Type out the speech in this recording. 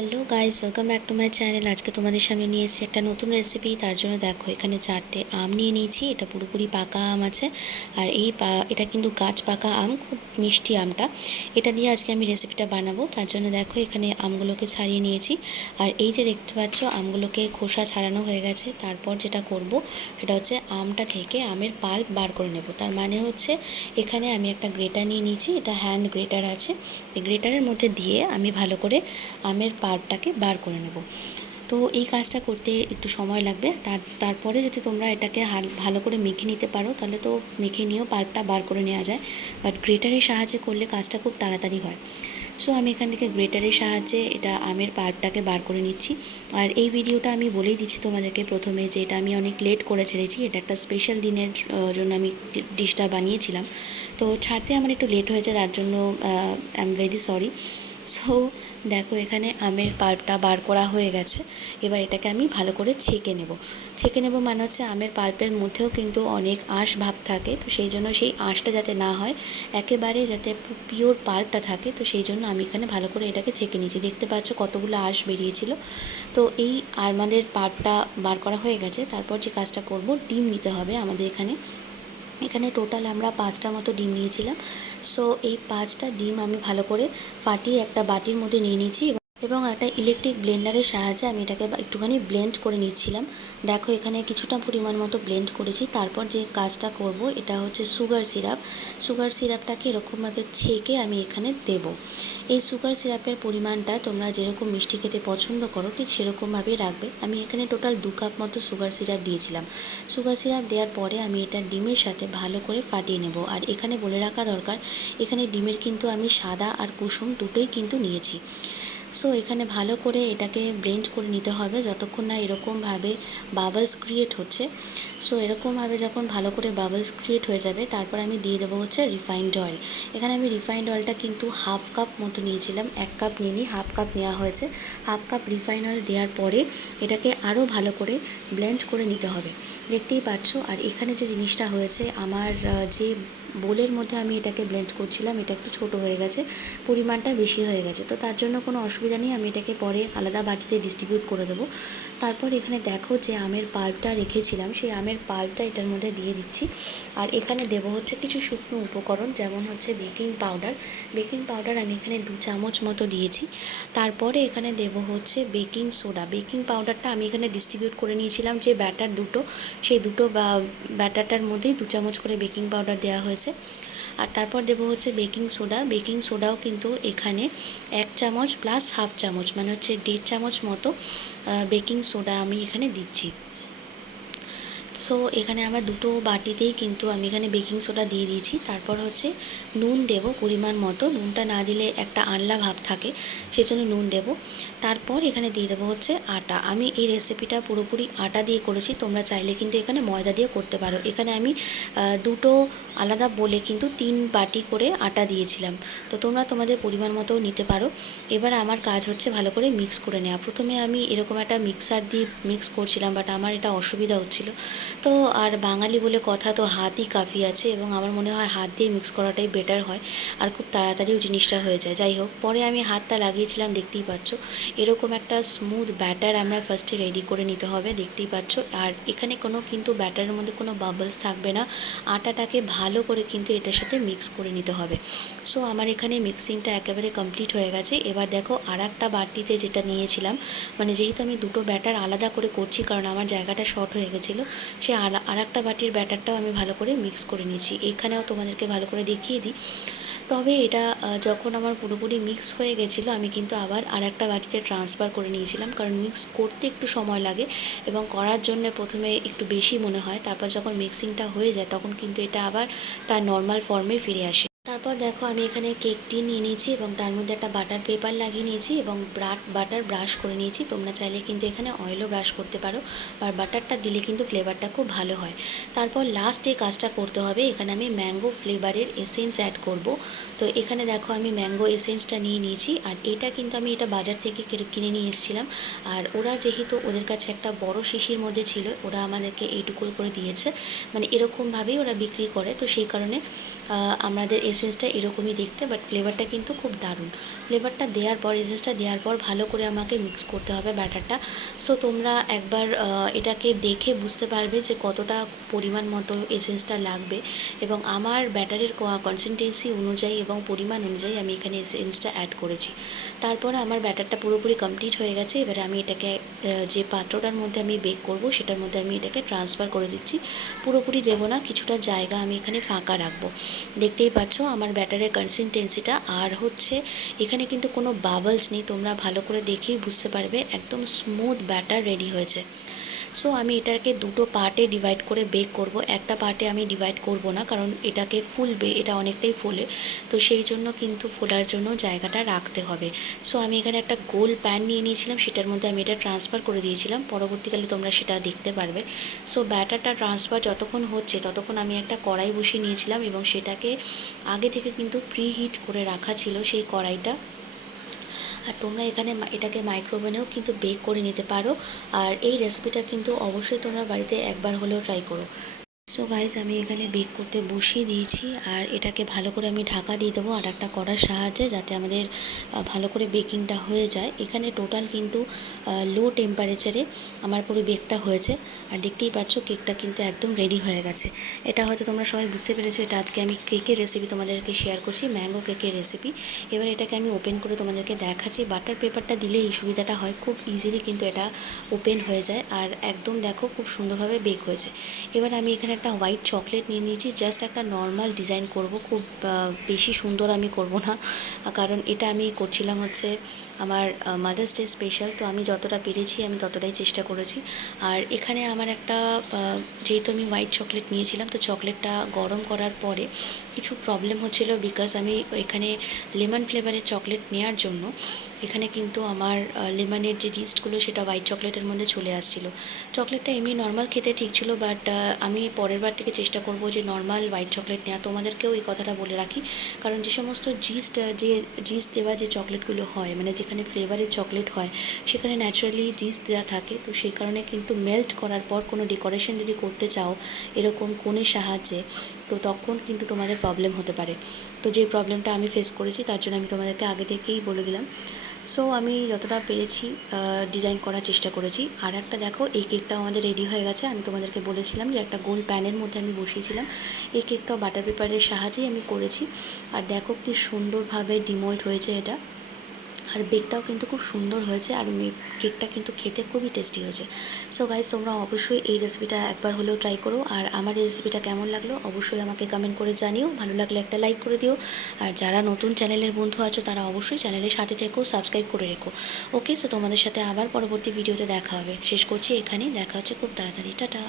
Hello guys welcome back to my channel আজকে তোমাদের সামনে নিয়ে এসেছি একটা নতুন রেসিপি তার জন্য দেখো এখানে চারটে আম নিয়ে নিয়েছি। এটা পুরোপুরি পাকা আম আছে। আর এই এটা কিন্তু গাছ পাকা আম, খুব মিষ্টি আমটা। এটা দিয়ে আজকে আমি রেসিপিটা বানাবো। তার জন্য দেখো এখানে আমগুলোকে ছাড়িয়ে নিয়েছি। আর এই যে দেখতে পাচ্ছ, আমগুলোকে খোসা ছাড়ানো হয়ে গেছে। তারপর যেটা করব, সেটা হচ্ছে আমটা থেকে আমের পাল্প বার করে নেব। তার মানে হচ্ছে, এখানে আমি একটা গ্রেটার নিয়ে নিয়েছি। এটা হ্যান্ড গ্রেটার আছে। এই গ্রেটারের মধ্যে দিয়ে আমি ভালো করে আমের পাল্পটাকে বার করে নেব। তো এই কাজটা করতে একটু সময় লাগবে। তার, তারপরে যদি তোমরা এটাকে ভালো করে মেখে নিতে পারো, তাহলে তো মেখে নিয়েও পাল্পটা বার করে নেওয়া যায়। বাট গ্রেটারের সাহায্যে করলে কাজটা খুব তাড়াতাড়ি হয়। সো আমি এখান থেকে গ্রেটারের সাহায্যে এটা আমের পাল্পটাকে বার করে নিচ্ছি। আর এই ভিডিওটা আমি বলেই দিচ্ছি তোমাদেরকে প্রথমে যে এটা আমি অনেক লেট করে ছেড়েছি। এটা একটা স্পেশাল দিনের জন্য আমি ডিশটা বানিয়েছিলাম। তো ছাড়তে আমার একটু লেট হয়েছে, তার জন্য I am very sorry so দেখো এখানে আমের পাল্পটা বার করা হয়ে গেছে। এবার এটাকে আমি ভালো করে ছেঁকে নেব। ছেঁকে নেব মানে হচ্ছে আমের পাল্পের মধ্যেও কিন্তু অনেক আঁশ ভাব থাকে। তো সেই জন্য সেই আঁশটা যাতে না হয়, একেবারে যাতে পিওর পাল্পটা থাকে, তো সেই জন্য আমি এখানে ভালো করে এটাকে ছেঁকে নিয়েছি। দেখতে পাচ্ছ কতগুলো আঁশ বেরিয়েছিল। তো এই আমাদের পাটটা বার করা হয়ে গেছে। তারপর যে কাজটা করব, ডিম নিতে হবে আমাদের এখানে। এখানে টোটাল আমরা পাঁচটা মতো ডিম নিয়েছিলাম। সো এই পাঁচটা ডিম আমি ভালো করে ফাটিয়ে একটা বাটির মধ্যে নিয়ে নিয়েছি এবং- একটা ইলেকট্রিক ব্লেন্ডারের সাহায্যে আমি এটাকে একটুখানি ব্লেন্ড করে নিচ্ছিলাম। দেখো, এখানে কিছুটা পরিমাণ মতো ব্লেন্ড করেছি। তারপর যে কাজটা করব, এটা হচ্ছে সুগার সিরাপ সুগার সিরাপটাকে এরকমভাবে ছেঁকে আমি এখানে দেব। এই সুগার সিরাপের পরিমাণটা তোমরা যেরকম মিষ্টি খেতে পছন্দ করো, ঠিক সেরকমভাবেই রাখবে। আমি এখানে টোটাল দু কাপ মতো সুগার সিরাপ দিয়েছিলাম। সুগার সিরাপ দেওয়ার পরে আমি এটা ডিমের সাথে ভালো করে ফাটিয়ে নেব। আর এখানে বলে রাখা দরকার, এখানে ডিমের কিন্তু আমি সাদা আর কুসুম দুটোই কিন্তু নিয়েছি। সো এখানে ভালো করে এটাকে ব্লেন্ড করে নিতে হবে, যতক্ষণ না এরকমভাবে বাবলস ক্রিয়েট হচ্ছে। সো এরকমভাবে যখন ভালো করে বাবলস ক্রিয়েট হয়ে যাবে, তারপর আমি দিয়ে দেবো হচ্ছে রিফাইন্ড অয়েল এখানে আমি রিফাইন্ড অয়েলটা কিন্তু হাফ কাপ মতো নিয়েছিলাম, এক কাপ নিইনি হাফ কাপ নেওয়া হয়েছে। হাফ কাপ রিফাইন অয়েল দেওয়ার পরে এটাকে আরও ভালো করে ব্লেন্ড করে নিতে হবে। দেখতেই পাচ্ছ, আর এখানে যে জিনিসটা হয়েছে, আমার যে বোলের মধ্যে আমি এটাকে ব্লেন্ড করছিলাম, এটা একটু ছোট হয়ে গেছে, পরিমাণটা বেশি হয়ে গেছে। তো তার জন্য কোনো অসুবিধা নেই, আমি এটাকে পরে আলাদা বাটিতে ডিস্ট্রিবিউট করে দেবো। তারপর এখানে দেখো যে আমের পাল্পটা রেখেছিলাম, সেই আমের পাল্পটা এটার মধ্যে দিয়ে দিচ্ছি। আর এখানে দেবো হচ্ছে কিছু শুকনো উপকরণ, যেমন হচ্ছে বেকিং পাউডার। বেকিং পাউডার আমি এখানে দু চামচ মতো দিয়েছি। তারপরে এখানে দেব হচ্ছে বেকিং সোডা। বেকিং পাউডারটা আমি এখানে ডিস্ট্রিবিউট করে নিয়েছিলাম যে ব্যাটার দুটো। সেই দুটো ব্যাটারটার মধ্যেই দু চামচ করে বেকিং পাউডার দেওয়া হয়েছে। আর তারপর দেবো হচ্ছে বেকিং সোডা। বেকিং সোডাও কিন্তু এখানে এক চামচ প্লাস হাফ চামচ মানে হচ্ছে দেড় চামচ মতো বেকিং সোডা আমি এখানে দিচ্ছি। সো এখানে আমার দুটো বাটিতেই কিন্তু আমি এখানে বেকিং সোডা দিয়ে দিয়েছি। তারপর হচ্ছে নুন দেব পরিমাণ মতো। নুনটা না দিলে একটা আনলা ভাব থাকে, সেজন্য নুন দেব। তারপর এখানে দিয়ে দেবো হচ্ছে আটা। আমি এই রেসিপিটা পুরোপুরি আটা দিয়ে করেছি, তোমরা চাইলে কিন্তু এখানে ময়দা দিয়ে করতে পারো। এখানে আমি দুটো আলাদা বলে কিন্তু তিন বাটি করে আটা দিয়েছিলাম। তো তোমরা তোমাদের পরিমাণ মতো নিতে পারো। এবার আমার কাজ হচ্ছে ভালো করে মিক্স করে নেওয়া। প্রথমে আমি এরকম একটা মিক্সার দিয়ে মিক্স করছিলাম বাট আমার এটা অসুবিধা হচ্ছিল। তো আর বাঙালি বলে কথা তো হাতই কাফি আছে এবং আমার মনে হয় হাত দিয়ে মিক্স করাটাই বেটার হয়। আর খুব তাড়াতাড়িও জিনিসটা হয়ে যায়। যাই হোক, পরে আমি হাতটা লাগিয়েছিলাম, দেখতেই পাচ্ছ। এরকম একটা স্মুথ ব্যাটার আমরা ফার্স্টে রেডি করে নিতে হবে, দেখতেই পাচ্ছ। আর এখানে কোনো কিন্তু ব্যাটারের মধ্যে কোনো বাবলস থাকবে না। আটাটাকে ভালো করে কিন্তু এটার সাথে মিক্স করে নিতে হবে। সো আমার এখানে মিক্সিংটা একেবারে কমপ্লিট হয়ে গেছে। এবার দেখো আর একটা বাটিতে যেটা নিয়েছিলাম মানে যেহেতু আমি দুটো ব্যাটার আলাদা করে করছি, কারণ আমার জায়গাটা শর্ট হয়ে গেছিল সে আর একটা বাটির ব্যাটারটাও আমি ভালো করে মিক্স করে নিয়েছি। এখানেও তোমাদেরকে ভালো করে দেখিয়ে দিই। তবে এটা যখন আমার পুরোপুরি মিক্স হয়ে গেছিল, আমি কিন্তু আবার আর একটা বাটিতে ট্রান্সফার করে নিয়েছিলাম। কারণ মিক্স করতে একটু সময় লাগে এবং করার জন্য প্রথমে একটু বেশি মনে হয়। তারপর যখন মিক্সিংটা হয়ে যায়, তখন কিন্তু এটা আবার তার নর্মাল ফর্মে ফিরে আসে। তারপর দেখো আমি এখানে কেকটি নিয়ে নিয়েছি এবং তার মধ্যে একটা বাটার পেপার লাগিয়ে নিয়েছি এবং ব্রাট বাটার ব্রাশ করে নিয়েছি। তোমরা চাইলে কিন্তু এখানে অয়েলও ব্রাশ করতে পারো। আর বাটারটা দিলে কিন্তু ফ্লেভারটা খুব ভালো হয়। তারপর লাস্ট এই কাজটা করতে হবে, এখানে আমি ম্যাঙ্গো ফ্লেভারের এসেন্স অ্যাড করব। তো এখানে দেখো আমি ম্যাঙ্গো এসেন্সটা নিয়ে নিয়েছি। আর এটা কিন্তু আমি এটা বাজার থেকে কিনে- নিয়ে এসেছিলাম। আর ওরা যেহেতু ওদের কাছে একটা বড় শিশির মধ্যে ছিল, ওরা আমাদেরকে এইটুকু করে দিয়েছে। মানে এরকমভাবেই ওরা বিক্রি করে। তো সেই কারণে আমাদের এসেন্স এসেন্সটা এরকমই দেখতে বাট ফ্লেভারটা কিন্তু খুব দারুণ। ফ্লেভারটা দেওয়ার পর এসেন্সটা দেওয়ার পর ভালো করে আমাকে মিক্স করতে হবে ব্যাটারটা। সো তোমরা একবার এটাকে দেখে বুঝতে পারবে যে কতটা পরিমাণ মতো এসেন্সটা লাগবে। এবং আমার ব্যাটারের কনসিস্টেন্সি অনুযায়ী এবং পরিমাণ অনুযায়ী আমি এখানে এসেন্সটা অ্যাড করেছি। তারপরে আমার ব্যাটারটা পুরোপুরি কমপ্লিট হয়ে গেছে। এবারে আমি এটাকে যে পাত্রটার মধ্যে আমি বেক করব, সেটার মধ্যে আমি এটাকে ট্রান্সফার করে দিচ্ছি। পুরোপুরি দেবো না, কিছুটা জায়গা আমি এখানে ফাঁকা রাখব। দেখতেই পাচ্ছ আমার ব্যাটারের কনসিস্টেন্সিটা আর হচ্ছে এখানে কিন্তু কোনো বাবলস নেই, তোমরা ভালো করে দেখেই বুঝতে পারবে, একদম স্মুথ ব্যাটার রেডি হয়েছে। সো আমি এটাকে দুটো পার্টে ডিভাইড করে বেক করব। একটা পার্টে আমি ডিভাইড করব না, কারণ এটাকে ফুলবে, এটা অনেকটাই ফোলে। তো সেই জন্য কিন্তু ফোলার জন্য জায়গাটা রাখতে হবে। সো আমি এখানে একটা গোল প্যান নিয়ে নিয়েছিলাম, সেটার মধ্যে আমি এটা ট্রান্সফার করে দিয়েছিলাম। পরবর্তীকালে তোমরা সেটা দেখতে পারবে। সো ব্যাটারটা ট্রান্সফার যতক্ষণ হচ্ছে, ততক্ষণ আমি একটা কড়াই বসিয়ে নিয়েছিলাম এবং সেটাকে আগে থেকে কিন্তু প্রি হিট করে রাখা ছিল, সেই কড়াইটা। আর তোমরা এখানে এটাকে মাইক্রোওভেনেও কিন্তু বেক করে নিতে পারো। আর এই রেসিপিটা কিন্তু অবশ্যই তোমরা বাড়িতে একবার হলেও ট্রাই করো। সো গাইজ আমি এখানে বেক করতে বসিয়ে দিয়েছি, আর এটাকে ভালো করে আমি ঢাকা দিয়ে দেবো, আর একটা করার সাহায্যে যাতে আমাদের ভালো করে বেকিংটা হয়ে যায়। এখানে টোটাল কিন্তু লো টেম্পারেচারে আমার পুরো বেকটা হয়েছে, আর দেখতেই পাচ্ছ কেকটা কিন্তু একদম রেডি হয়ে গেছে। এটা হয়তো তোমরা সবাই বুঝতে পেরেছ, এটা আজকে আমি কেকের রেসিপি তোমাদেরকে শেয়ার করছি ম্যাঙ্গো কেকের রেসিপি এবার এটাকে আমি ওপেন করে তোমাদেরকে দেখাচ্ছি বাটার পেপারটা দিলে এই সুবিধাটা হয়, খুব ইজিলি কিন্তু এটা ওপেন হয়ে যায়, আর একদম দেখো খুব সুন্দরভাবে বেক হয়েছে। এবার আমি এখানে একটা হোয়াইট চকলেট নিয়ে নিয়েছি জাস্ট একটা নর্মাল ডিজাইন করব, খুব বেশি সুন্দর আমি করব না। কারণ এটা আমি করছিলাম হচ্ছে আমার মাদার্স ডে স্পেশাল তো আমি যতটা পেরেছি আমি ততটাই চেষ্টা করেছি। আর এখানে আমার একটা যেহেতু আমি হোয়াইট চকলেট নিয়েছিলাম, তো চকলেটটা গরম করার পরে কিছু প্রবলেম হচ্ছিল বিকজ আমি এখানে লেমন ফ্লেভারের চকলেট নেওয়ার জন্য। এখানে কিন্তু আমার লেমনের যে জিস্টগুলো সেটা হোয়াইট চকলেটের মধ্যে চলে আসছিল। চকলেটটা এমনি নর্মাল খেতে ঠিক ছিল বাট আমি পরের বার থেকে চেষ্টা করব যে নর্মাল হোয়াইট চকলেট নেওয়া তোমাদেরকেও এই কথাটা বলে রাখি, কারণ যে সমস্ত জিস্ট যে জিস্ট দেওয়া যে চকলেটগুলো হয় মানে যেখানে ফ্লেভারের চকলেট হয়, সেখানে ন্যাচারালি জিস্ট দেওয়া থাকে। তো সেই কারণে কিন্তু মেল্ট করার পর কোনো ডেকোরেশন যদি করতে চাও, এরকম কোণের সাহায্যে, তো তখন কিন্তু তোমাদের প্রবলেম হতে পারে। তো যে প্রবলেমটা আমি ফেস করেছি, তার জন্য আমি তোমাদেরকে আগে থেকেই বলে দিলাম। সো আমি যতটা পেরেছি ডিজাইন করার চেষ্টা করেছি। আর একটা দেখো, এই কেকটাও আমাদের রেডি হয়ে গেছে। আমি তোমাদেরকে বলেছিলাম যে একটা গোল প্যানের মধ্যে আমি বসিয়েছিলাম। এই কেকটাও বাটার পেপারের সাহায্যেই আমি করেছি। আর দেখো কি সুন্দরভাবে ডিমোল্ড হয়েছে এটা। আর বেকটাও কিন্তু খুব সুন্দর হয়েছে আর কেকটা কিন্তু খেতে খুবই টেস্টি হয়েছে। সো গাইজ তোমরা অবশ্যই এই রেসিপিটা একবার হলেও ট্রাই করো। আর আমার এই রেসিপিটা কেমন লাগল অবশ্যই আমাকে কমেন্ট করে জানিও। ভালো লাগলে একটা লাইক করে দিও। আর যারা নতুন চ্যানেলের বন্ধু আছো, তারা অবশ্যই চ্যানেলের সাথে থেকেও সাবস্ক্রাইব করে রেখো। ওকে সো তোমাদের সাথে আবার পরবর্তী ভিডিওতে দেখা হবে। শেষ করছি এখানেই। দেখা হচ্ছে খুব তাড়াতাড়ি। টাটা